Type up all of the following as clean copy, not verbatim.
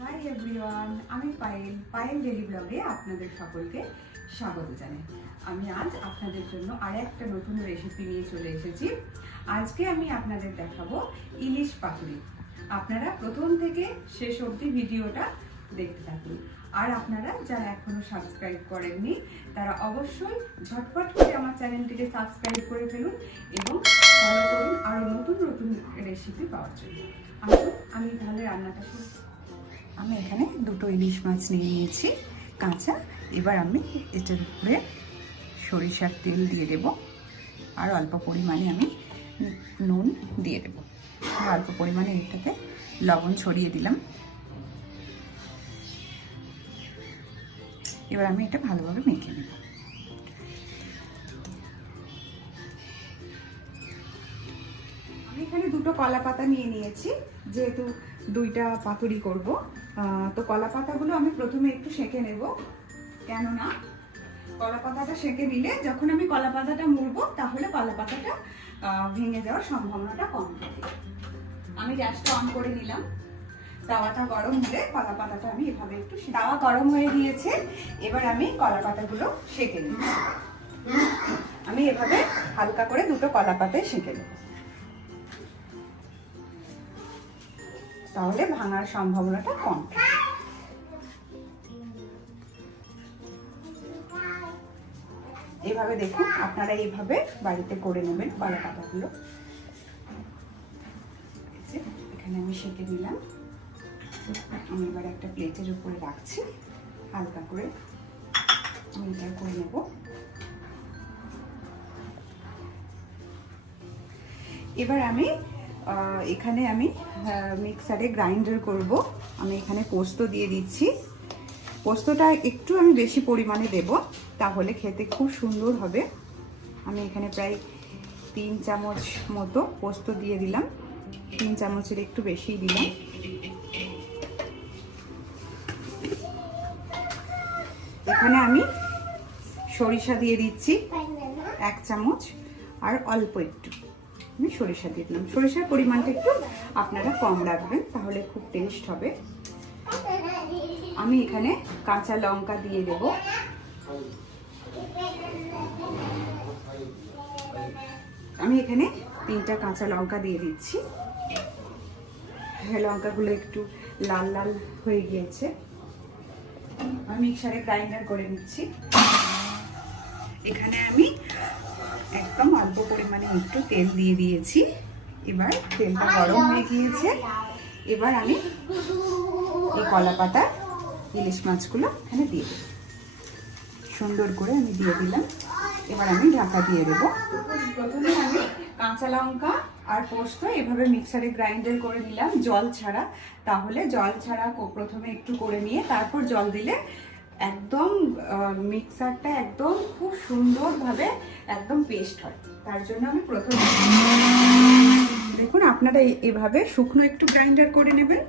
Hi everyone, আমি Payel daily ব্লগে আপনাদের সকলকে স্বাগত জানাই। আমি আজ আপনাদের জন্য আরেকটা নতুন রেসিপি নিয়ে চলে এসেছি। আজকে আমি আপনাদের দেখাবো ইলিশ পাতুরি। আপনারা প্রথম থেকে শেষ অবধি ভিডিওটা দেখতে থাকুন। আর আপনারা যারা এখনো সাবস্ক্রাইব করেননি তারা অবশ্যই ঝটপট করে আমার চ্যানেলটিকে সাবস্ক্রাইব করে ফেলুন এবং ফলো করুন আরও নতুন নতুন রেসিপি পাওয়ার জন্য। আসুন আমি তাহলে রান্নাটা শুরু। আমি এখানে দুটো ইলিশ মাছ নিয়ে নিয়েছি কাঁচা। এবার আমি এটার উপরে সরিষার তেল দিয়ে দেব আর অল্প পরিমাণে আমি নুন দিয়ে দেব। অল্প পরিমাণে এটাতে লবণ ছড়িয়ে দিলাম। এবার আমি এটা ভালোভাবে মেখে নেব। আমি এখানে দুটো কলা পাতা নিয়ে নিয়েছি, যেহেতু দুইটা পাতুরি করব। তো কলা পাতাগুলো আমি প্রথমে একটু সেঁকে নেব, কেননা কলা পাতাটা সেঁকে নিলে যখন আমি কলা পাতাটা মুড়বো তাহলে কলা পাতাটা ভেঙে যাওয়ার সম্ভাবনাটা কম থাকে। আমি গ্যাসটা অন করে নিলাম। তাওয়াটা গরম হলে কলা পাতাটা আমি এভাবে একটু, তাওয়া গরম হয়ে গিয়েছে, এবার আমি কলা পাতাগুলো সেঁকে নিব। আমি এভাবে হালকা করে দুটো কলা পাতায় সেঁকে নেব, তাহলে ভাঙার সম্ভাবনাটা কম। এইভাবে দেখুন, আপনারা এইভাবে বাড়িতে করে নেবেন কলা পাতাগুলো। এখানে আমি সেঁকে নিলাম। আমি এবার একটা প্লেটের উপরে রাখছি, হালকা করে আমি এটা করে নেব। এবার আমি এখানে মিক্সারে গ্রাইন্ডার করব। আমি এখানে পোস্ত দিয়ে দিচ্ছি। পোস্তটা একটু আমি বেশি পরিমাণে দেব, তাহলে খেতে খুব সুন্দর হবে। আমি এখানে প্রায় 3 চামচ মতো পোস্ত দিয়ে দিলাম। 3 চামচের একটু বেশি দিলাম। এখানে আমি সরিষা দিয়ে দিচ্ছি 1 চামচ, আর অল্প একটু আমি সরিষা দিয়ে দিলাম। সরিষার পরিমাণটা একটু আপনারা কম রাখবেন, তাহলে খুব টেস্ট হবে। আমি এখানে কাঁচা লঙ্কা দিয়ে দেব। আমি এখানে 3টা কাঁচা লঙ্কা দিয়ে দিচ্ছি। লঙ্কাগুলো একটু লাল লাল হয়ে গিয়েছে। আমি মিক্সারে গ্রাইন্ডার করে নিচ্ছি। এখানে আমি একদম অল্প পরিমাণে একটু তেল দিয়ে দিয়েছি। এবার তেলটা গরম হয়ে গিয়েছে। এবার আমি এই কলা পাতা ইলিশ মাছগুলো এখানে দিয়ে দেব। সুন্দর করে আমি দিয়ে দিলাম। এবার আমি ঢাকা দিয়ে দেব। প্রথমে আমি কাঁচা লঙ্কা আর পোস্ত এভাবে মিক্সারে গ্রাইন্ডার করে নিলাম, জল ছাড়া। তাহলে জল ছাড়া প্রথমে একটু করে নিয়ে তারপর জল দিলে একদম মিক্সারটা একদম খুব সুন্দরভাবে একদম পেস্ট হয়। তার জন্য আমি প্রথমে, দেখুন আপনারা এভাবে শুকনো একটু গ্রাইন্ডার করে নেবেন,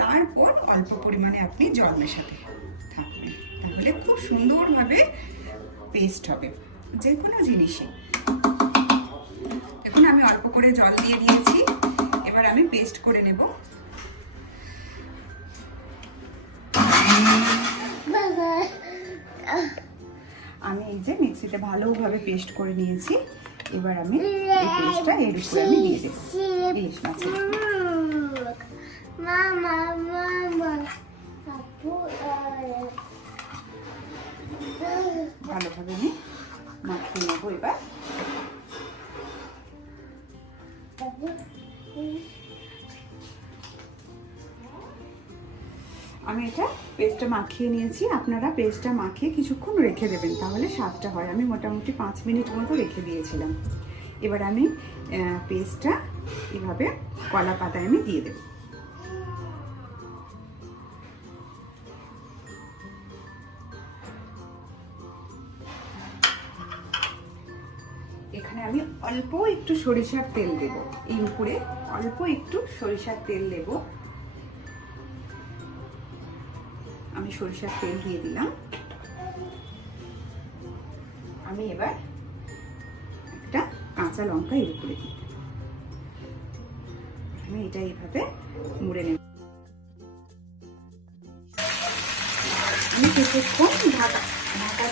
তারপর অল্প পরিমাণে আপনি জল মেশাতে থাকবেন, তাহলে খুব সুন্দরভাবে পেস্ট হবে যে কোনো জিনিসই। দেখুন আমি অল্প করে জল দিয়ে দিয়েছি। এবার আমি পেস্ট করে নেব। আমি এই যে মিক্সিতে ভালোভাবে পেস্ট করে নিয়েছি। এবার আমি এই পেস্টটা এর উপরে আমি দিয়ে দেব ইলিশ মাছের। ভালোভাবে আমি মাখিয়ে নেবো। এবার আমি এটা পেস্টটা মাখিয়ে নিয়েছি। আপনারা পেস্টটা মাখিয়ে কিছুক্ষণ রেখে দেবেন, তাহলে স্বাদটা হয়। আমি মোটামুটি 5 মিনিট মতো রেখে দিয়েছিলাম। এবার আমি পেস্টটা এভাবে কলা পাতায় আমি দিয়ে দেব। এখানে আমি অল্প একটু সরিষার তেল দেব। এই উপরে অল্প একটু সরিষার তেল দেব। আমি সরিষার তেল দিয়ে দিলাম। আমি এবার একটা কাঁচা লঙ্কা এর উপরে দিই। আমি এটা এইভাবে মুড়ে নেব। আমি কিছুক্ষণ ঢাকা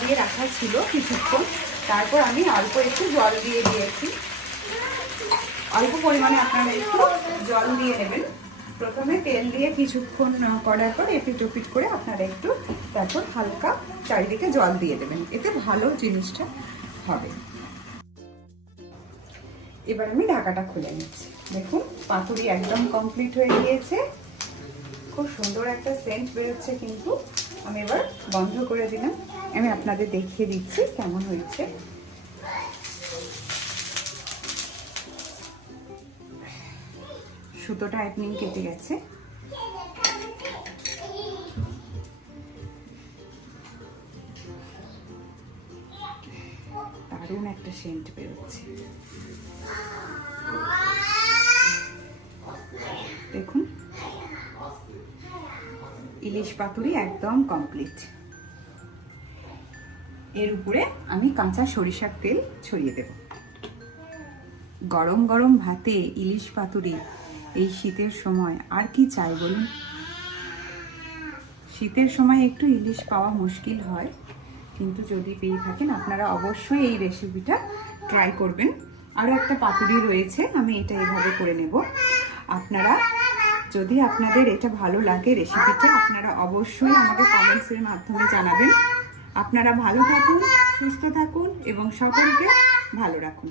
দিয়ে রাখা ছিল কিছুক্ষণ, তারপর আমি অল্প একটু জল দিয়ে দিয়েছি। অল্প পরিমাণে আপনারা একটু জল দিয়ে নেবেন। প্রথমে তেল দিয়ে কিছুক্ষণ করার পর এপিট ওপিট করে আপনারা একটু তারপর হালকা চারিদিকে জল দিয়ে দেবেন, এতে ভালো জিনিসটা হবে। এবার আমি ঢাকাটা খুলে নিচ্ছি। দেখুন পাতুরি একদম কমপ্লিট হয়ে গিয়েছে, খুব সুন্দর একটা সেন্ট বেরোচ্ছে। কিন্তু আমি এবার বন্ধ করে দিলাম, আমি আপনাদের দেখিয়ে দিচ্ছি কেমন হয়েছে। সুতোটা একদিন কেটে গেছে। দারুণ একটা সেন্ট বেরোচ্ছে। দেখুন ইলিশ পাতুরি একদম কমপ্লিট। এর উপরে আমি কাঁচা সরিষার তেল ছড়িয়ে দেব। গরম গরম ভাতে ইলিশ পাতুরি এই শীতের সময় আর কি চাই বলুন। শীতের সময় একটু ইলিশ পাওয়া মুশকিল হয়, কিন্তু যদি পেয়ে থাকেন আপনারা অবশ্যই এই রেসিপিটা ট্রাই করবেন। আরও একটা পাতুরি রয়েছে, আমি এটা এইভাবে করে নেব। আপনারা যদি আপনাদের এটা ভালো লাগে রেসিপিটা, আপনারা অবশ্যই আমাকে কমেন্টসের মাধ্যমে জানাবেন। আপনারা ভালো থাকুন, সুস্থ থাকুন এবং সকলকে ভালো রাখুন।